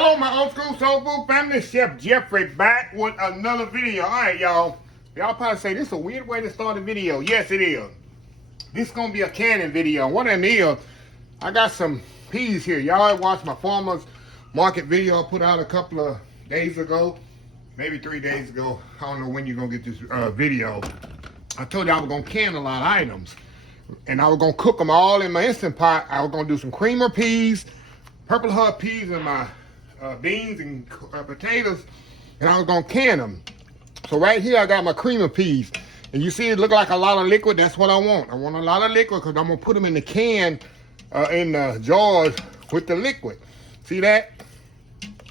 Hello, my old school soul food family. Chef Jeffrey back with another video. All right, y'all. Y'all probably say this is a weird way to start a video. Yes, it is. This is going to be a canning video. What it is, I got some peas here. Y'all watched my farmer's market video I put out a couple of days ago. Maybe 3 days ago. I don't know when you're going to get this video. I told you I was going to can a lot of items. And I was going to cook them all in my Instant Pot. I was going to do some creamer peas, purple heart peas, and my beans and potatoes. And I was going to can them. So right here I got my creamer peas. And you see it look like a lot of liquid. That's what I want. I want a lot of liquid because I'm going to put them in the can, in the jars with the liquid. See that?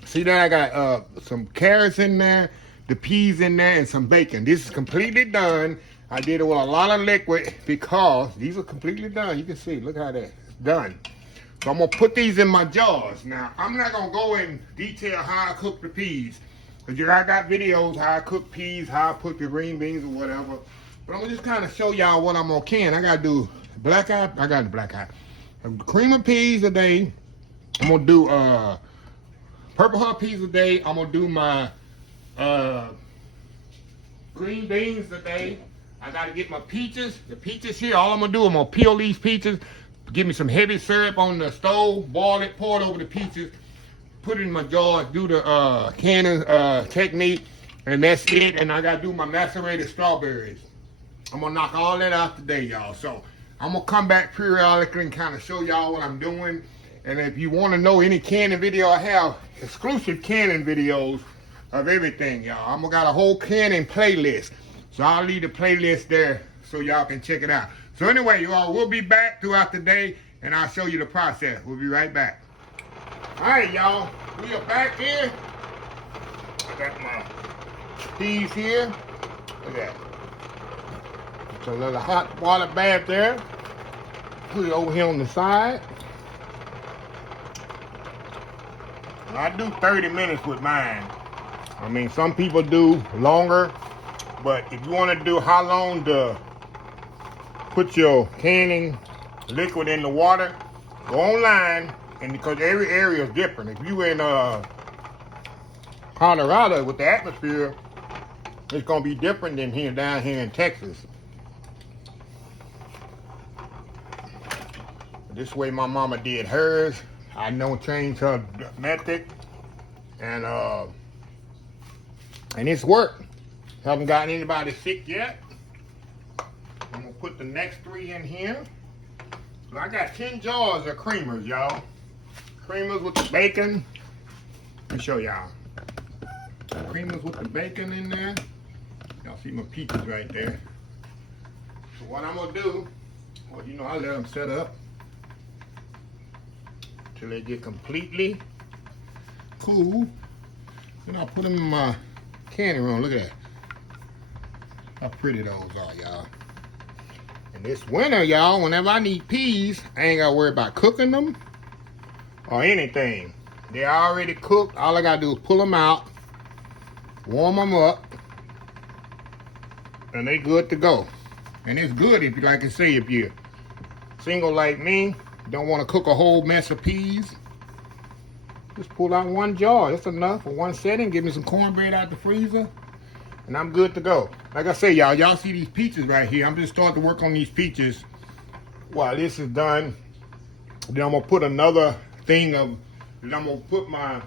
See that? I got some carrots in there, the peas in there, and some bacon. This is completely done. I did it with a lot of liquid because these are completely done. You can see, look how that's done. So I'm gonna put these in my jars. Now, I'm not gonna go in detail how I cook the peas. Because I got videos how I cook peas, how I put the green beans or whatever. But I'm gonna just kind of show y'all what I'm gonna can. I gotta do black eye, I got the black eye. Cream of peas today. I'm gonna do purple heart peas today. I'm gonna do my green beans today. I gotta get my peaches. The peaches here, all I'm gonna do, I'm gonna peel these peaches, give me some heavy syrup on the stove, boil it, pour it over the peaches, put it in my jar, do the canning technique, and that's it. And I gotta do my macerated strawberries. I'm gonna knock all that out today, y'all. So I'm gonna come back periodically and kind of show y'all what I'm doing. And if you wanna know any canning video I have, exclusive canning videos of everything, y'all. I'm gonna got a whole canning playlist. So I'll leave the playlist there so y'all can check it out. So anyway, y'all, we'll be back throughout the day and I'll show you the process. We'll be right back. All right, y'all, we are back here. I got my peas here. Look at that. It's a little hot water bath there. Put it over here on the side. I do 30 minutes with mine. I mean, some people do longer. But if you want to do how long to put your canning liquid in the water, go online, and because every area is different. If you in Colorado with the atmosphere, it's gonna be different than here down here in Texas. This way my mama did hers. I know change her method, and it's worked. Haven't gotten anybody sick yet. I'm gonna put the next 3 in here. So I got 10 jars of creamers, y'all. Creamers with the bacon. Let me show y'all. Creamers with the bacon in there. Y'all see my peaches right there. So what I'm gonna do, well, you know, I let them set up till they get completely cool. Then I'll put them in my canning room. Look at that. How pretty those are, y'all. And this winter, y'all, whenever I need peas, I ain't gotta worry about cooking them or anything. They're already cooked. All I gotta do is pull them out, warm them up, and they good to go. And it's good if you, like I say, if you're single like me, don't want to cook a whole mess of peas, just pull out 1 jar. That's enough for 1 setting. Give me some cornbread out the freezer, and I'm good to go. Like I say, y'all see these peaches right here. I'm just starting to work on these peaches while this is done. Then I'm gonna put another thing of, then I'm gonna put my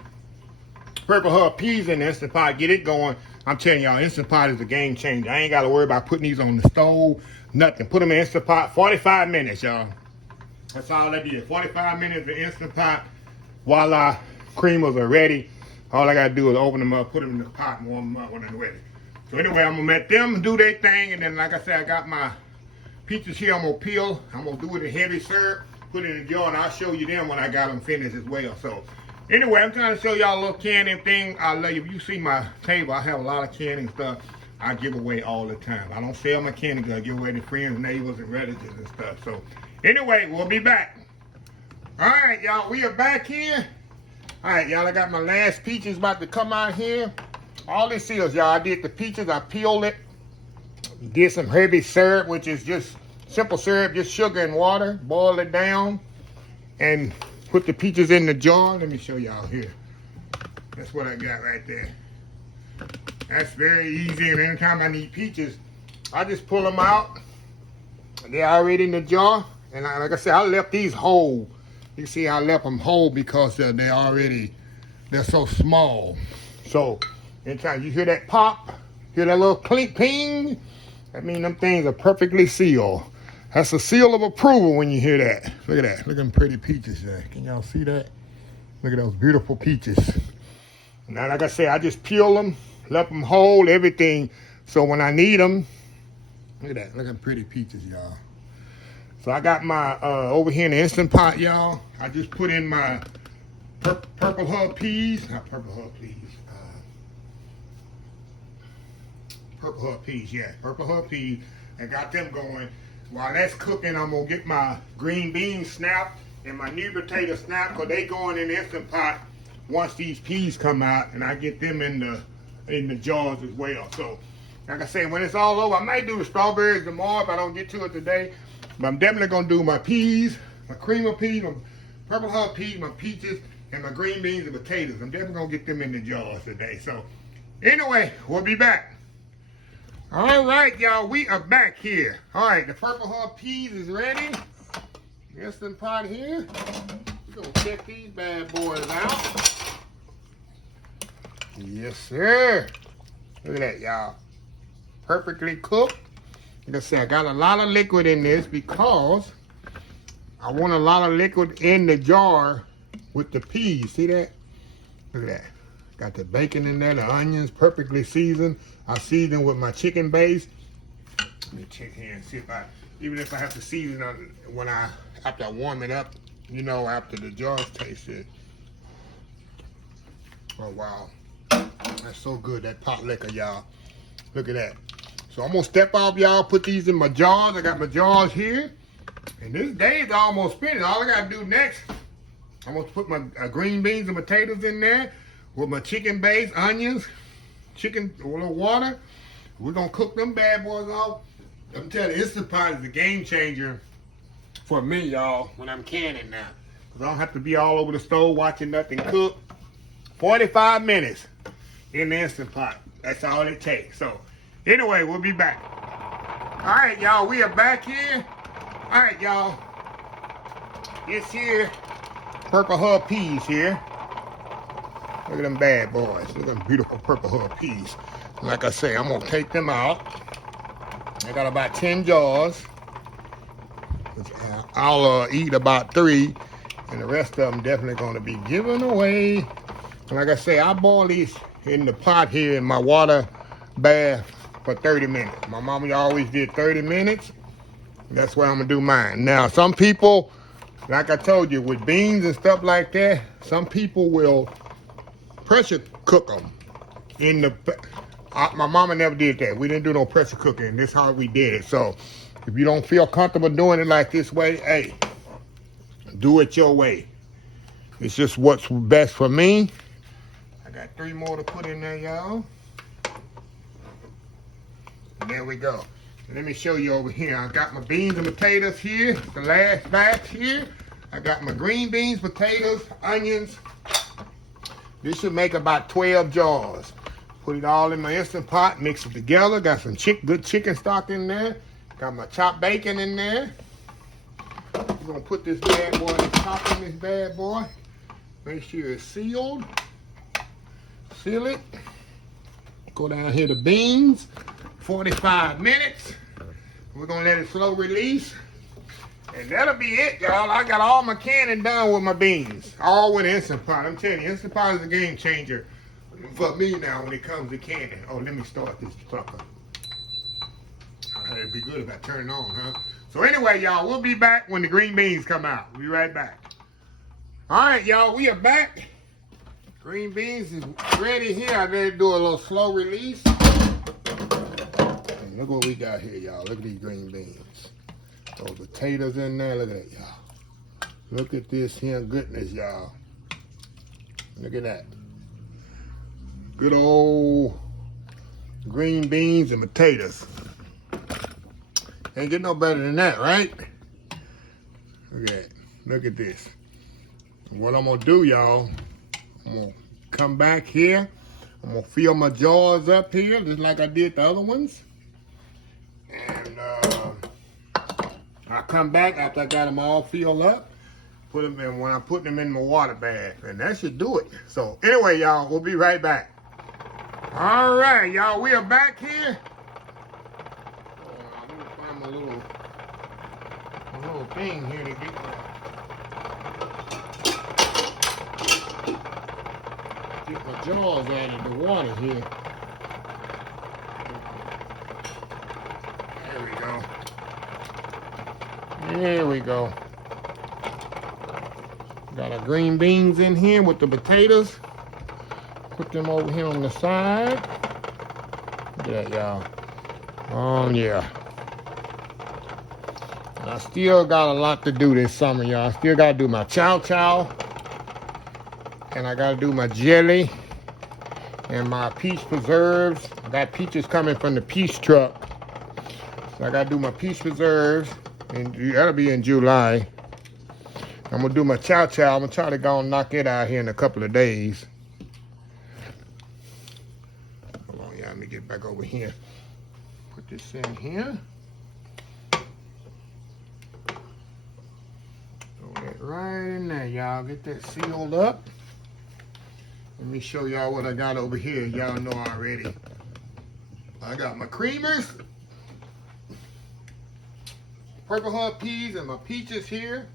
purple heart peas in the Instant Pot, get it going. I'm telling y'all, Instant Pot is a game changer. I ain't gotta worry about putting these on the stove, nothing. Put them in Instant Pot, 45 minutes, y'all. That's all I did, 45 minutes in Instant Pot. Voila, creamers are ready. All I gotta do is open them up, put them in the pot, and warm them up when they're ready. So anyway, I'm gonna let them do their thing, and then like I said, I got my peaches here. I'm gonna peel. I'm gonna do it in heavy syrup, put it in a jar, and I'll show you them when I got them finished as well. So anyway, I'm trying to show y'all a little canning thing. If you see my table, I have a lot of canning stuff I give away all the time. I don't sell my canning, I give away to friends, neighbors, and relatives and stuff. So anyway, we'll be back. All right, y'all, we are back here. All right, y'all, I got my last peaches about to come out here. All this is, y'all, I did the peaches, I peeled it, did some heavy syrup, which is just simple syrup, just sugar and water, boil it down, and put the peaches in the jar. Let me show y'all here. That's what I got right there. That's very easy, and anytime I need peaches, I just pull them out. They're already in the jar, and like I said, I left these whole. You see, I left them whole because they're so small. So, anytime you hear that pop, hear that little clink ping, that means them things are perfectly sealed. That's a seal of approval when you hear that. Look at that. Look at them pretty peaches there. Can y'all see that? Look at those beautiful peaches. Now, like I said, I just peel them, left them whole, everything. So when I need them, look at that. Look at them pretty peaches, y'all. So I got my, over here in the Instant Pot, y'all. I just put in my purple hub peas. Not purple hub peas. Purple hub peas, yeah. Purple hub peas. And got them going. While that's cooking, I'm going to get my green beans snapped and my new potato snapped, because they going in the Instant Pot once these peas come out, and I get them in the jars as well. So, like I said, when it's all over, I might do the strawberries tomorrow if I don't get to it today. But I'm definitely going to do my peas, my cream of peas, my purple hub peas, my peaches, and my green beans and potatoes. I'm definitely going to get them in the jars today. So, anyway, we'll be back. All right, y'all, we are back here. All right, the purple hub peas is ready. Instant Pot here. We're going to check these bad boys out. Yes, sir. Look at that, y'all. Perfectly cooked. Like I said, I got a lot of liquid in this because I want a lot of liquid in the jar with the peas. See that? Look at that. Got the bacon in there, the onions, perfectly seasoned. I seasoned with my chicken base. Let me check here and see if even if I have to season it after I warm it up, you know, after the jars taste it. Oh, wow. That's so good, that pot liquor, y'all. Look at that. So I'm going to step off, y'all, put these in my jars. I got my jars here. And this day is almost finished. All I got to do next, I'm going to put my green beans and potatoes in there with my chicken base, onions, chicken, a little water. We're going to cook them bad boys off. I'm telling you, Instant Pot is a game changer for me, y'all, when I'm canning now. Because I don't have to be all over the stove watching nothing cook. 45 minutes in the Instant Pot. That's all it takes. So, anyway, we'll be back. All right, y'all, we are back here. All right, y'all. This here, purple hub peas here. Look at them bad boys. Look at them beautiful purple hub peas. Like I say, I'm going to take them out. I got about 10 jars. I'll eat about 3, and the rest of them definitely going to be given away. And like I say, I boil these in the pot here in my water bath for 30 minutes. My mama always did 30 minutes. That's why I'm going to do mine. Now, some people, like I told you, with beans and stuff like that, some people will pressure cook them in the... my mama never did that. We didn't do no pressure cooking. This is how we did it. So, if you don't feel comfortable doing it like this way, hey, do it your way. It's just what's best for me. I got 3 more to put in there, y'all. And there we go. Let me show you over here. I got my beans and potatoes here. The last batch here. I got my green beans, potatoes, onions. This should make about 12 jars. Put it all in my Instant Pot, mix it together. Got some good chicken stock in there. Got my chopped bacon in there. We're gonna put this bad boy, top in this bad boy. Make sure it's sealed. Seal it. Go down here to beans. 45 minutes. We're gonna let it slow release. And that'll be it, y'all. I got all my canning done with my beans. All with Instant Pot. I'm telling you, Instant Pot is a game changer for me now when it comes to canning. Oh, let me start this sucker. It'd be good if I turn it on, huh? So anyway, y'all, we'll be back when the green beans come out. We'll be right back. All right, y'all, we are back. Green beans is ready here. I gotta do a little slow release. And look what we got here, y'all. Look at these green beans. Those potatoes in there. Look at that, y'all. Look at this here goodness, y'all. Look at that. Good old green beans and potatoes. Ain't get no better than that, right? Look at that. Look at this. What I'm gonna do, y'all, I'm gonna come back here. I'm gonna fill my jars up here, just like I did the other ones. And I come back after I got them all filled up. Put them in when I put them in my water bath, and that should do it. So anyway, y'all, we'll be right back. All right, y'all, we are back here. I'm gonna find my little thing here to get my jars out of the water here. There we go. There we go. Got our green beans in here with the potatoes. Put them over here on the side. Look at that, y'all. Oh, yeah. I still got a lot to do this summer, y'all. I still got to do my chow chow. And I got to do my jelly. And my peach preserves. I got peaches coming from the peach truck. So I got to do my peach preserves. And that'll be in July. I'm going to do my chow chow. I'm going to try to go and knock it out here in a couple of days. Hold on, y'all. Let me get back over here. Put this in here. Throw that right in there, y'all. Get that sealed up. Let me show y'all what I got over here. Y'all know already. I got my creamers. Purple heart peas and my peaches here.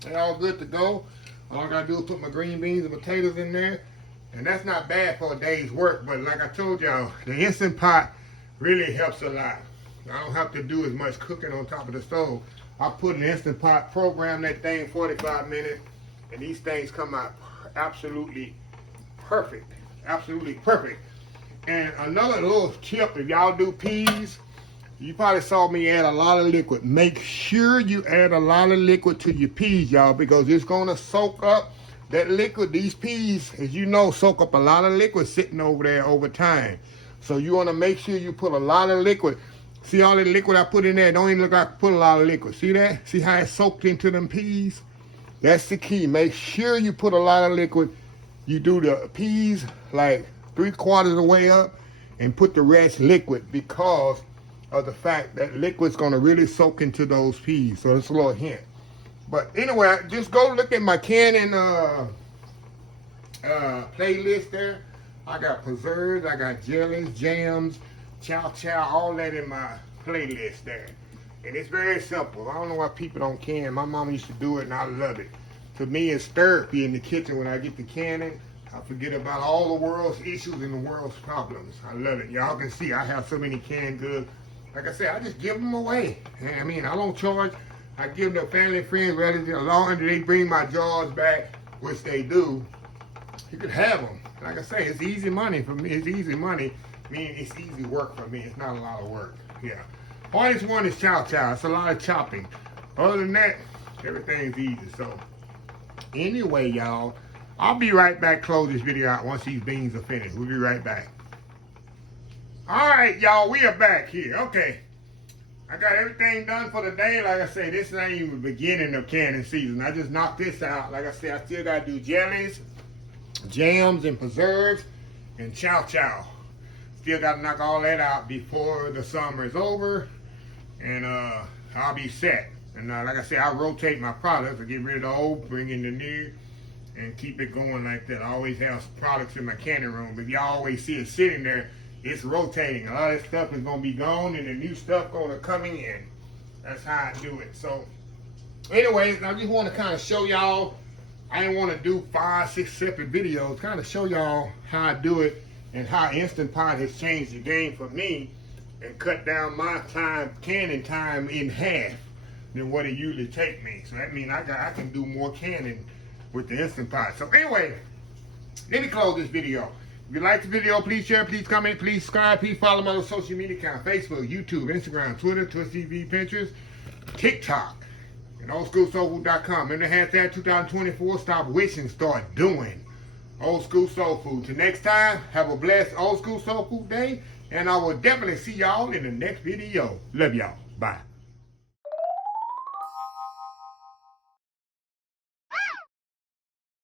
They're all good to go. All I gotta do is put my green beans and potatoes in there. And that's not bad for a day's work, but like I told y'all, the Instant Pot really helps a lot. I don't have to do as much cooking on top of the stove. I put an Instant Pot, program that thing 45 minutes, and these things come out absolutely perfect. Absolutely perfect. And another little tip, if y'all do peas, you probably saw me add a lot of liquid. Make sure you add a lot of liquid to your peas, y'all, because it's going to soak up that liquid. These peas, as you know, soak up a lot of liquid sitting over there over time. So you want to make sure you put a lot of liquid. See all the liquid I put in there? Don't even look like I put a lot of liquid. See that? See how it soaked into them peas? That's the key. Make sure you put a lot of liquid. You do the peas like 3/4 of the way up and put the rest liquid, because of the fact that liquid's going to really soak into those peas. So that's a little hint. But anyway, just go look at my canning playlist there. I got preserves, I got jellies, jams, chow chow, all that in my playlist there. And it's very simple. I don't know why people don't can. My mama used to do it and I love it. To me, it's therapy in the kitchen when I get to canning. I forget about all the world's issues and the world's problems. I love it. Y'all can see I have so many canned goods. Like I said, I just give them away. I mean, I don't charge. I give them to family, friends, relatives. As long as they bring my jars back, which they do, you can have them. Like I say, it's easy money for me. It's easy money. I mean, it's easy work for me. It's not a lot of work. Yeah. Hardest one is chow chow. It's a lot of chopping. Other than that, everything's easy. So, anyway, y'all, I'll be right back. Close this video out once these beans are finished. We'll be right back. All right, y'all, we are back here. Okay, I got everything done for the day. Like I say, this ain't even the beginning of canning season. I just knocked this out. Like I said, I still got to do jellies, jams, and preserves, and chow chow. Still got to knock all that out before the summer is over, and I'll be set. And like I said, I rotate my products. I get rid of the old, bring in the new, and keep it going like that. I always have products in my canning room, but y'all always see it sitting there. It's rotating. A lot of this stuff is going to be gone and the new stuff going to come in. That's how I do it. So, anyways, I just want to kind of show y'all. I didn't want to do 5, 6 separate videos. Kind of show y'all how I do it and how Instant Pot has changed the game for me and cut down my time, canning time, in half than what it usually take me. So that means I can do more canning with the Instant Pot. So anyway, let me close this video. If you like the video, please share, please comment, please subscribe, please follow my social media account: Facebook, YouTube, Instagram, Twitter, Twitch TV, Pinterest, TikTok, and oldschoolsoulfood.com. Remember the hashtag 2024, stop wishing, start doing. Old School Soul Food. Till next time, have a blessed Old School Soul Food day, and I will definitely see y'all in the next video. Love y'all. Bye.